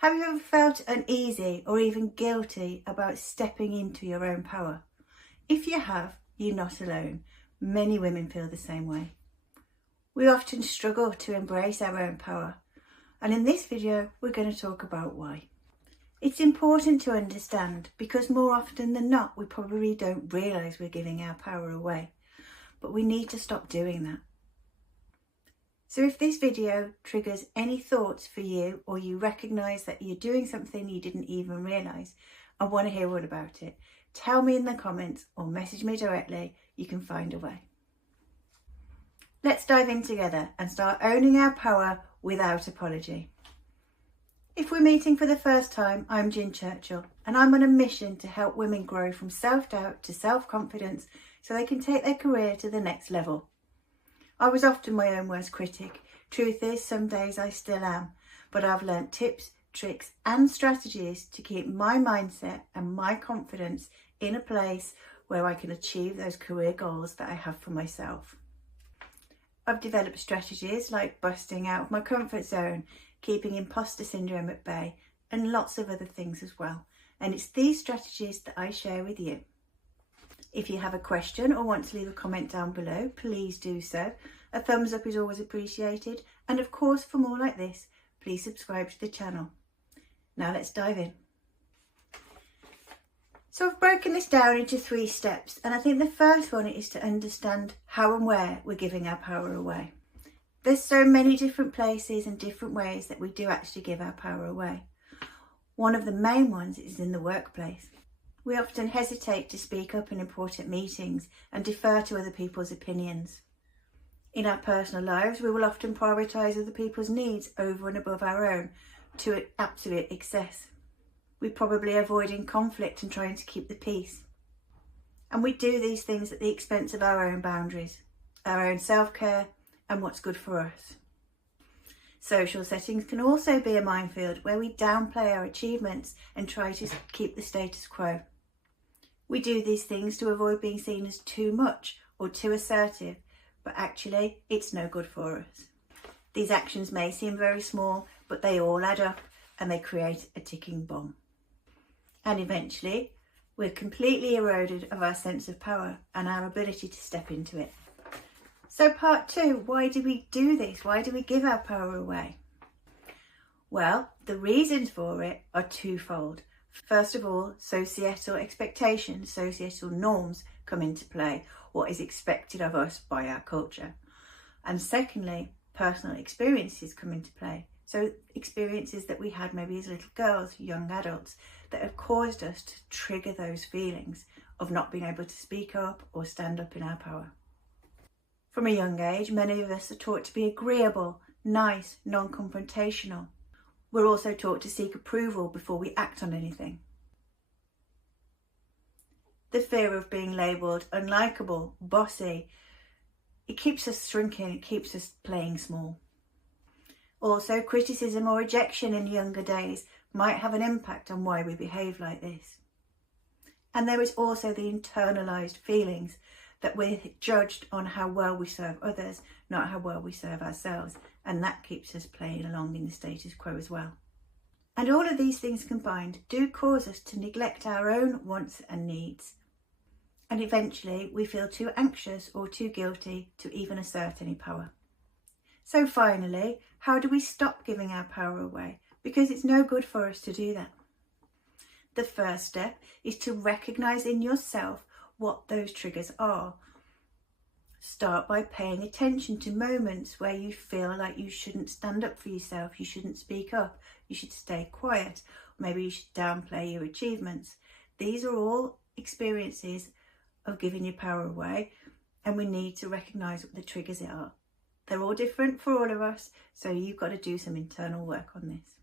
Have you ever felt uneasy or even guilty about stepping into your own power? If you have, you're not alone. Many women feel the same way. We often struggle to embrace our own power, and in this video we're going to talk about why. It's important to understand because more often than not we probably don't realise we're giving our power away, but we need to stop doing that. So if this video triggers any thoughts for you, or you recognise that you're doing something you didn't even realise and want to hear all about it, tell me in the comments or message me directly. You can find a way. Let's dive in together and start owning our power without apology. If we're meeting for the first time, I'm Churchill, and I'm on a mission to help women grow from self-doubt to self-confidence so they can take their career to the next level. I was often my own worst critic. Truth is, some days I still am, but I've learnt tips, tricks and strategies to keep my mindset and my confidence in a place where I can achieve those career goals that I have for myself. I've developed strategies like busting out of my comfort zone, keeping imposter syndrome at bay, and lots of other things as well. And it's these strategies that I share with you. If you have a question or want to leave a comment down below, please do so. A thumbs up is always appreciated. And of course, for more like this, please subscribe to the channel. Now let's dive in. So I've broken this down into 3 steps, and I think the first one is to understand how and where we're giving our power away. There's so many different places and different ways that we do actually give our power away. One of the main ones is in the workplace. We often hesitate to speak up in important meetings and defer to other people's opinions. In our personal lives, we will often prioritise other people's needs over and above our own to absolute excess. We're probably avoiding conflict and trying to keep the peace. And we do these things at the expense of our own boundaries, our own self-care and what's good for us. Social settings can also be a minefield where we downplay our achievements and try to keep the status quo. We do these things to avoid being seen as too much or too assertive, but actually it's no good for us. These actions may seem very small, but they all add up and they create a ticking bomb. And eventually we're completely eroded of our sense of power and our ability to step into it. So part 2, why do we do this? Why do we give our power away? Well, the reasons for it are twofold. First of all, societal expectations, societal norms come into play, what is expected of us by our culture. And secondly, personal experiences come into play. So experiences that we had maybe as little girls, young adults, that have caused us to trigger those feelings of not being able to speak up or stand up in our power. From a young age, many of us are taught to be agreeable, nice, non-confrontational. We're also taught to seek approval before we act on anything. The fear of being labelled unlikable, bossy, it keeps us shrinking, it keeps us playing small. Also, criticism or rejection in younger days might have an impact on why we behave like this. And there is also the internalised feelings that we're judged on how well we serve others, not how well we serve ourselves, and that keeps us playing along in the status quo as well. And all of these things combined do cause us to neglect our own wants and needs, and eventually we feel too anxious or too guilty to even assert any power. So finally, how do we stop giving our power away? Because it's no good for us to do that. The first step is to recognise in yourself what those triggers are. Start by paying attention to moments where you feel like you shouldn't stand up for yourself, you shouldn't speak up, you should stay quiet, or maybe you should downplay your achievements. These are all experiences of giving your power away, and we need to recognise what the triggers are. They're all different for all of us, so you've got to do some internal work on this.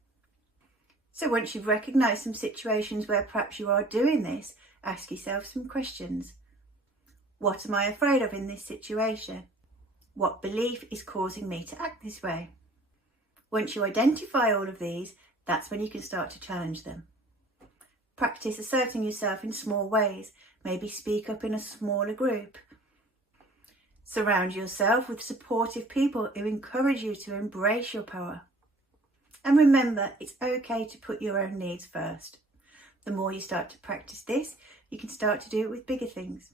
So once you've recognised some situations where perhaps you are doing this, ask yourself some questions. What am I afraid of in this situation? What belief is causing me to act this way? Once you identify all of these, that's when you can start to challenge them. Practice asserting yourself in small ways. Maybe speak up in a smaller group. Surround yourself with supportive people who encourage you to embrace your power. And remember, it's okay to put your own needs first. The more you start to practice this, you can start to do it with bigger things.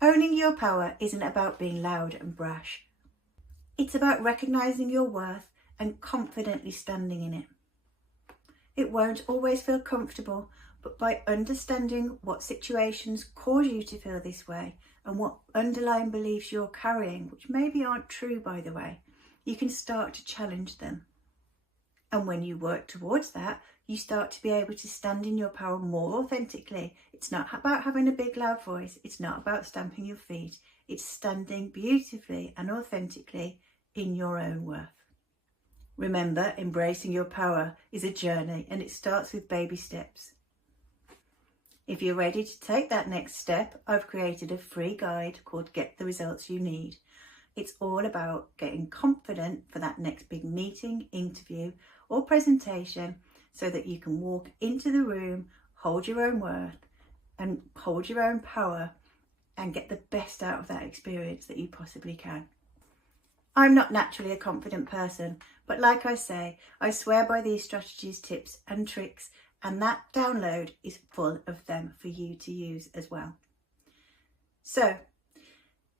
Owning your power isn't about being loud and brash. It's about recognising your worth and confidently standing in it. It won't always feel comfortable, but by understanding what situations cause you to feel this way and what underlying beliefs you're carrying, which maybe aren't true by the way, you can start to challenge them. And when you work towards that, you start to be able to stand in your power more authentically. It's not about having a big loud voice. It's not about stamping your feet. It's standing beautifully and authentically in your own worth. Remember, embracing your power is a journey and it starts with baby steps. If you're ready to take that next step, I've created a free guide called Get the Results You Need. It's all about getting confident for that next big meeting, interview or presentation so that you can walk into the room, hold your own worth and hold your own power and get the best out of that experience that you possibly can. I'm not naturally a confident person, but like I say, I swear by these strategies, tips and tricks, and that download is full of them for you to use as well. So,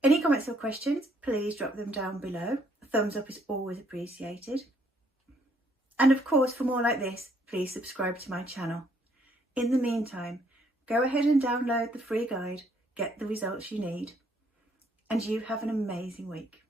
any comments or questions, please drop them down below. A thumbs up is always appreciated. And of course, for more like this, please subscribe to my channel. In the meantime, go ahead and download the free guide, Get the Results You Need, and you have an amazing week.